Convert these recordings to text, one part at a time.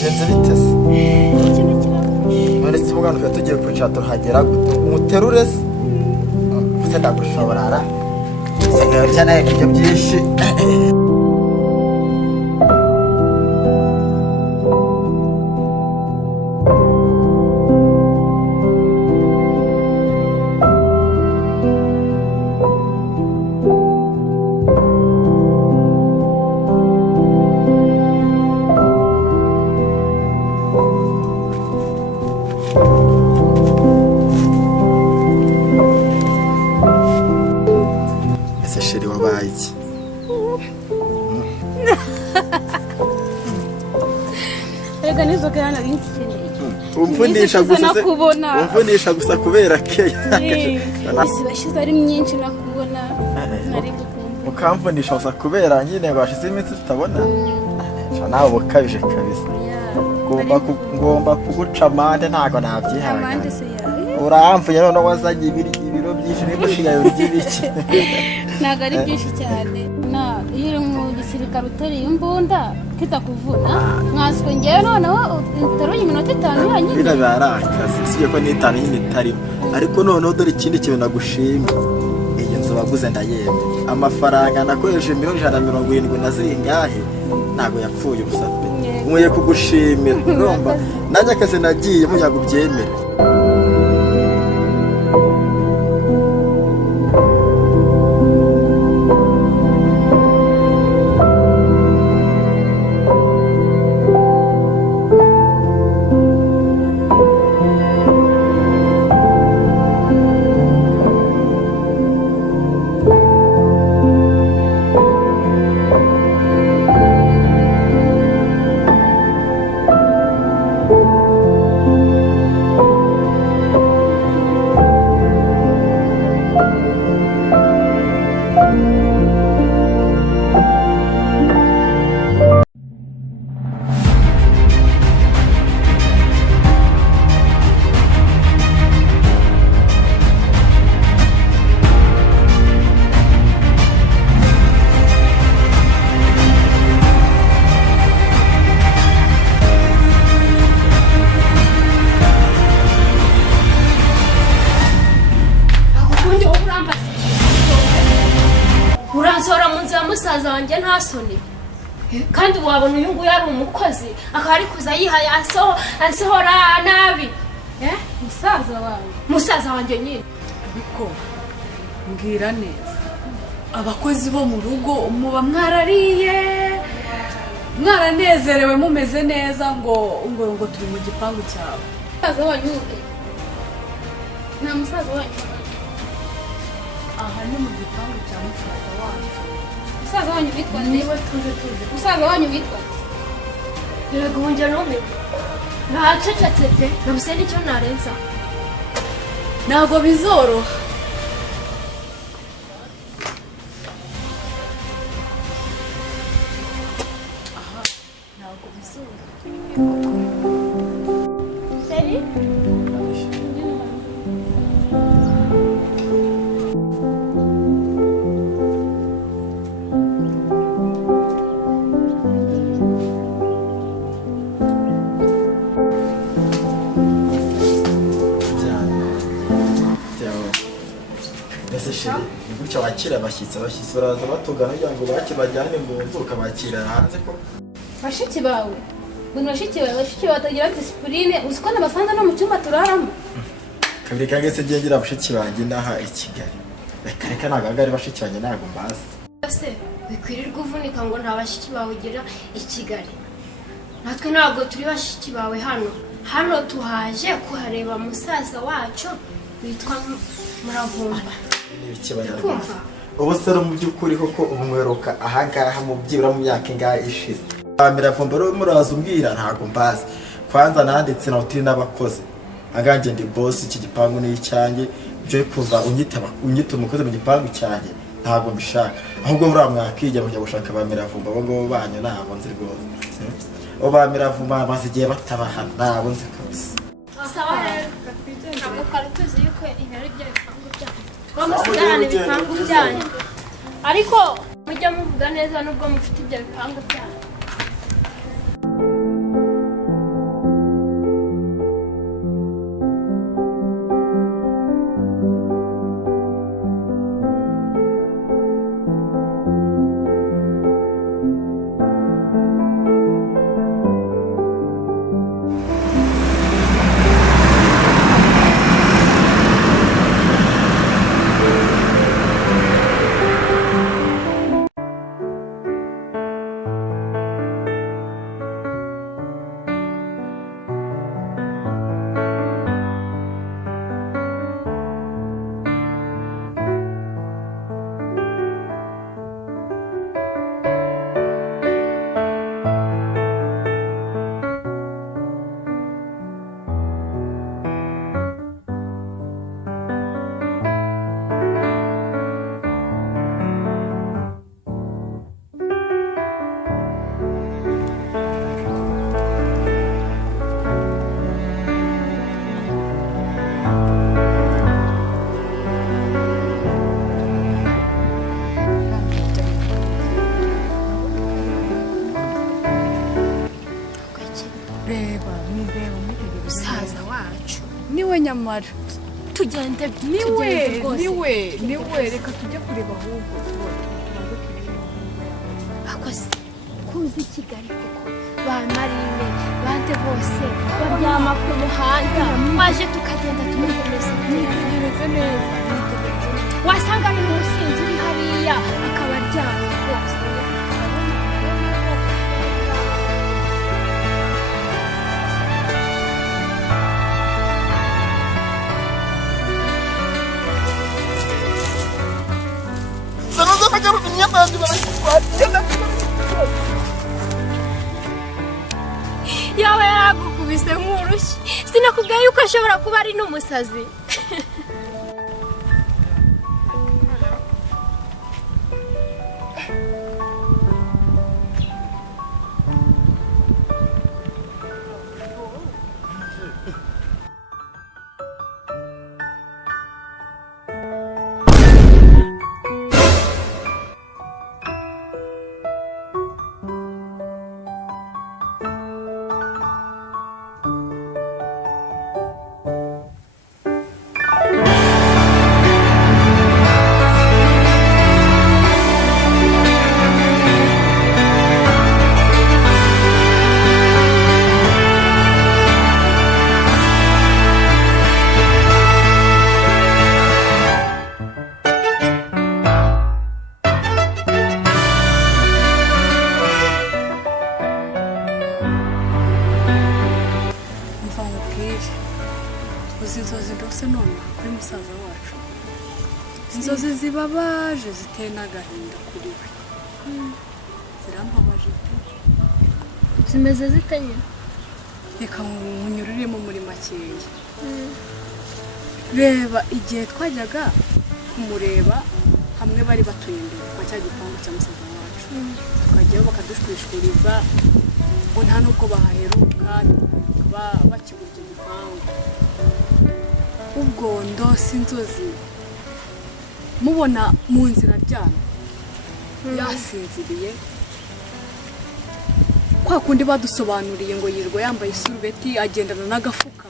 Byagenze bitese. Ikintu kiraba. None se mugano tugiye kwicara tuhagera umuterure se. Se ndagushobora ara. Se ngarya naye ibyo byinshi. Sheri wabaye iki? Ega nizo kana ntikeneye. Umfundisha gusa kubera ke. Isi bashize ari myinshi nakubona. Nari gukumva. Ukamfundisha gusa kubera nyine bashize iminsi tutabona. Nawe bukabije kabisa. Ngomba kuguca amande ntago nabyihanga. Amande se yawe. Uramvuye none wazanye ibiro byinshi n'ibishigaye urigibiki. Ntago ari byinshi cyane. Iyo uri mu gisirikare uteriye imbunda kitakuvuna mwaswe ngewe noneho utaruye iminota 5 yanyine. Birarakaze siye ko ni 5 nyine itarimo. Ariko noneho dore ikindi kintu nagushimye. Iyi nzu baguze ndayemye. Amafaranga nakoresheje 170 na ziringahe ntago yapfuye ubusa pe. Nkwiye kugushimira urumva nanjye akazi nagiye munyago byemera. Uransora mu nzu ya musaza wanjye nta soni kandi wabona uyu nguyu ari umukozi akaba ari kuza yihaye ansohora nabi musaza wanjye nyine. Ariko mbwira neza abakozi bo mu rugo muba mwarariye mwaranezerewe mumeze neza ngo turi mu gipangu cyawe. Musaza wanyu nta musaza wanyu aha ni mu gipangu cya musaza wacu. Musaza wanyu witwa nde? Niwe tuje. Musaza wanyu witwa nde? Yego wongera n'umwe ntacecetse pe nabuse n'icyo narenza ntabwo bizoroha. Aha ntabwo bizoroha. Seri? Gutya wakira abashyitsi baraza batugana kugira ngo bajyane mu nzu ukabakira hanze ko bashiki bawe bashiki bawe batagira disipurine uziko n'amafaranga no mu cyumba turaramo kabiri kange se ngira abashiki banjye naha i Kigali reka nagagari bashiki banjye nago mbaza ese bikwirirwa uvunika ngo nta bashiki bawe ugira i Kigali natwe ntabwo turi bashiki bawe hano tuhaje kuhareba musaza wacu witwa Muravumba. Kumva ubu se mu by'ukuri koko umweruka ahangaha mu byibura mu myaka ingahe ishize. Miravumba rero muraza umbwira ntago mbazi kwanza nanditse na utiri n'abakozi aganje ndi boss iki gipangu ni icyanjye byo kuva unyita umukozi mu gipangu cyanjye ntago mbishaka ahubwo muri amwakijya mujya gushaka ba Miravumba bo ngo banyu nabo nzi rwose oba Miravumba bazigiye batabaha nabo nzi kabisa. Sawa rero ntabwo karituzi yuko intare by'ibipangu byanyu twamusigarana ibipangu byanyu ariko mujya muvuga neza nubwo mufite ibyo bipangu byanyu. reba mwitegereze musaza wacu niwe nyamara tugende niwe reka tujye kureba ahubwo akoze kuzi Kigali koko ba Marine bande bose baryama ku muhanda maje tukagenda tumukomeza mwitegereze neza wasanga ni umusinzi uri hariya akaba aryamye rwose yawe yaragukubise nk'urushyi sinakubwiye yuko ashobora kuba ari n'umusazi inzozi ndose none kuri musaza wacu inzozi zibabaje ziteye n'agahinda kuri we zirambabaje zimeze zitanye reka munyuriremo muri makeya reba igihe twajyaga kumureba hamwe bari batuye imbere kwa cya gipangu cya musaza wacu tukajyaho bakadushwishuriza ngo nta n'ubwo bahaheruka bakigura icyo gipangu ubwo ndose inzozi mubona mu nzira aryamye yasinziriye kwa kundi badusobanuriye ngo yirwa yambaye isurubeti agendana n'agafuka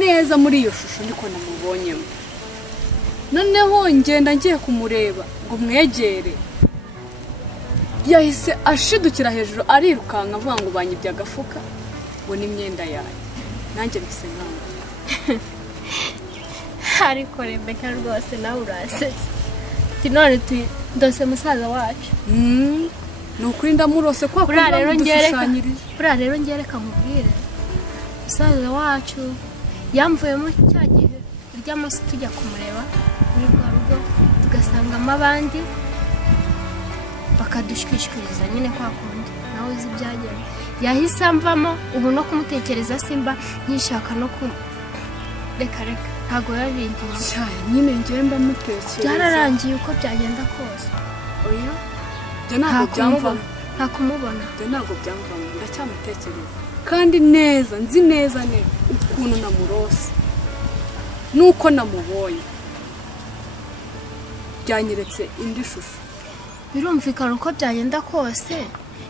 neza muri iyo shusho niko namubonyemo noneho ngenda ngiye kumureba ngo mwegere yahise ashidukira hejuru arirukanka avuga ngo banyibye agafuka ngo n'imyenda yayo nanjye mbise nkawe ariko Rebeka rwose nawe urasetse none ndose musaza wacu ni ukuri ndamurose kwa kundi bamudushushanyirije buriya rero ngereka mubwire musaza wacu yamvuyemo cya gihe ry'amasi tujya kumureba muri rwa rugo tugasangamo abandi bakadushwishwiriza nyine kwa kundi nawe uzi ibyagera yahise amvamo ubu no kumutekereza simba nyishaka no reka ntabwo yabingiye nyine ngiye mbamutekereza byararangiye uko byagenda kose oya byo ntabwo byamvamo nta kumubona byo ntabwo byamvamo ndacyamutekereza kandi neza nzi neza ukuntu namurose nuko namubonye byanyeretse indi shusho birumvikana uko byagenda kose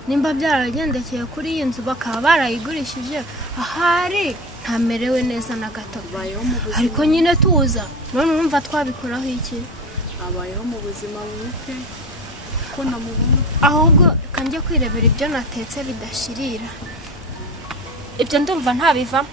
nimba byaragendekeye kuri iyi nzu bakaba barayigurishije ahari ntamerewe neza na gato ariko nyine tuza none urumva twabikoraho iki abayeho mu buzima buke ko namubona ahubwo kanjye kwirebera ibyo natetse bidashirira ibyo ndumva ntabivamo